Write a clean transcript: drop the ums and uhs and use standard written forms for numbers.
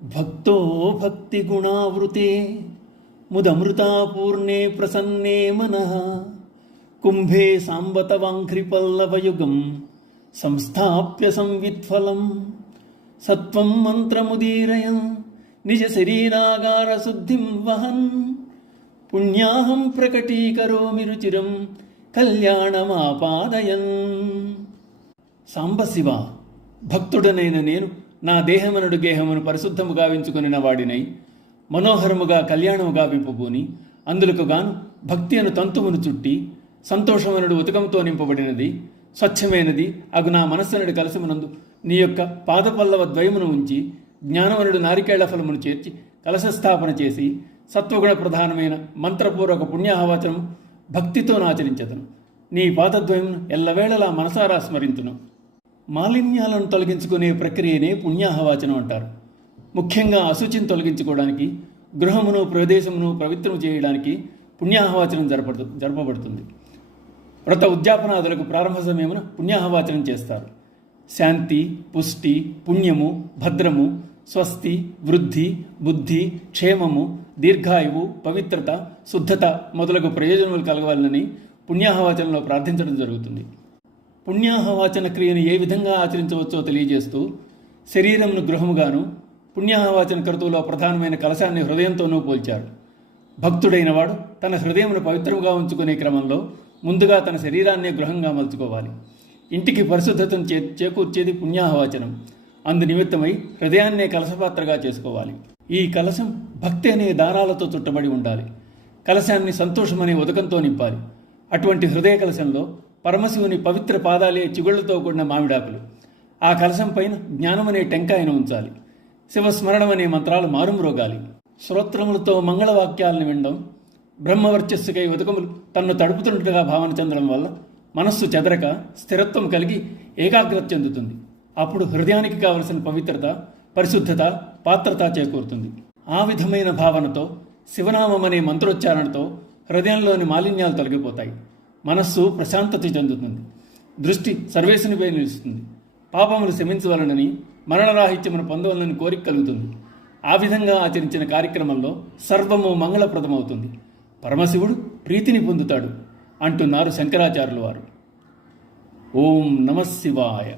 భక్తో భక్తి గుణావృతే ముదమృతాపూర్ణే ప్రసన్నే మనః కుంభే సాంబతవాంఘ్రిపల్లవయుగం సంస్థాప్య సంవిత్ఫలం సత్వం మంత్రముదీరయన్ నిజ శరీరాగార శుద్ధిం వహన్ పుణ్యాహం ప్రకటీకరోమి రుచిరం కళ్యాణమాపాదయన్. సాంబశివ, భక్తుడనైన నేను నా దేహమనుడు గేహమును పరిశుద్ధము గావించుకొనిన వాడినై మనోహరముగా కళ్యాణముగా వింపబూని అందులకు గాను భక్తి అను తంతువును చుట్టి సంతోషమనుడు ఉతకంతో నింపబడినది స్వచ్ఛమైనది అగు నా మనస్సనుడి కలశమునందు నీ యొక్క పాదపల్లవ ద్వయమును ఉంచి జ్ఞానవనుడు నారికేళ్ల ఫలమును చేర్చి కలశస్థాపన చేసి సత్వగుణ ప్రధానమైన మంత్రపూర్వక పుణ్యాహవచనము భక్తితో నాచరించదను. నీ పాదద్వయమును ఎల్లవేళలా మనసారా స్మరింతును. మాలిన్యాలను తొలగించుకునే ప్రక్రియనే పుణ్యాహవాచనం అంటారు. ముఖ్యంగా అశుచిని తొలగించుకోవడానికి గృహమును ప్రదేశమును పవిత్రము చేయడానికి పుణ్యాహవాచనం జరపబడుతుంది. వ్రత ఉద్యాపనాదులకు ప్రారంభ సమయమున పుణ్యాహవాచనం చేస్తారు. శాంతి, పుష్టి, పుణ్యము, భద్రము, స్వస్తి, వృద్ధి, బుద్ధి, క్షేమము, దీర్ఘాయువు, పవిత్రత, శుద్ధత మొదలగు ప్రయోజనములు కలగాలని పుణ్యాహవాచనంలో ప్రార్థించడం జరుగుతుంది. పుణ్యాహవాచన క్రియను ఏ విధంగా ఆచరించవచ్చో తెలియజేస్తూ శరీరంను గృహముగాను పుణ్యాహవాచన కర్తువులో ప్రధానమైన కలశాన్ని హృదయంతోనూ పోల్చారు. భక్తుడైన వాడు తన హృదయమును పవిత్రముగా ఉంచుకునే క్రమంలో ముందుగా తన శరీరాన్నే గృహంగా మలుచుకోవాలి. ఇంటికి పరిశుద్ధతను చేకూర్చేది పుణ్యాహవాచనం. అందు నిమిత్తమై హృదయాన్నే కలశపాత్రగా చేసుకోవాలి. ఈ కలశం భక్తి అనే దారాలతో చుట్టబడి ఉండాలి. కలశాన్ని సంతోషమనే ఉదకంతో నింపాలి. అటువంటి హృదయ కలశంలో పరమశివుని పవిత్ర పాదాలే చిగుళ్లతో కూడిన మామిడాకులు. ఆ కలశం పైన జ్ఞానమనే టెంకాయను ఉంచాలి. శివస్మరణమనే మంత్రాలు మారుమ్రోగాలి. శ్రోత్రములతో మంగళవాక్యాలను వినడం, బ్రహ్మవర్చస్సుకై ఉదకములు తన్ను తడుపుతున్నట్టుగా భావన చెందడం వల్ల మనస్సు చెదరక స్థిరత్వం కలిగి ఏకాగ్రత చెందుతుంది. అప్పుడు హృదయానికి కావలసిన పవిత్రత, పరిశుద్ధత, పాత్రత చేకూరుతుంది. ఆ విధమైన భావనతో శివనామం అనే మంత్రోచ్చారణతో హృదయంలోని మాలిన్యాలు తొలగిపోతాయి. మనస్సు ప్రశాంతత చెందుతుంది. దృష్టి సర్వేశునిపై నిలుస్తుంది. పాపములు శమించవలనని, మరణరాహిత్యమును పొందవలనని కోరిక కలుగుతుంది. ఆ విధంగా ఆచరించిన కార్యక్రమంలో సర్వము మంగళప్రదమవుతుంది. పరమశివుడు ప్రీతిని పొందుతాడు అంటున్నారు శంకరాచార్యుల వారు. ఓం నమః శివాయ.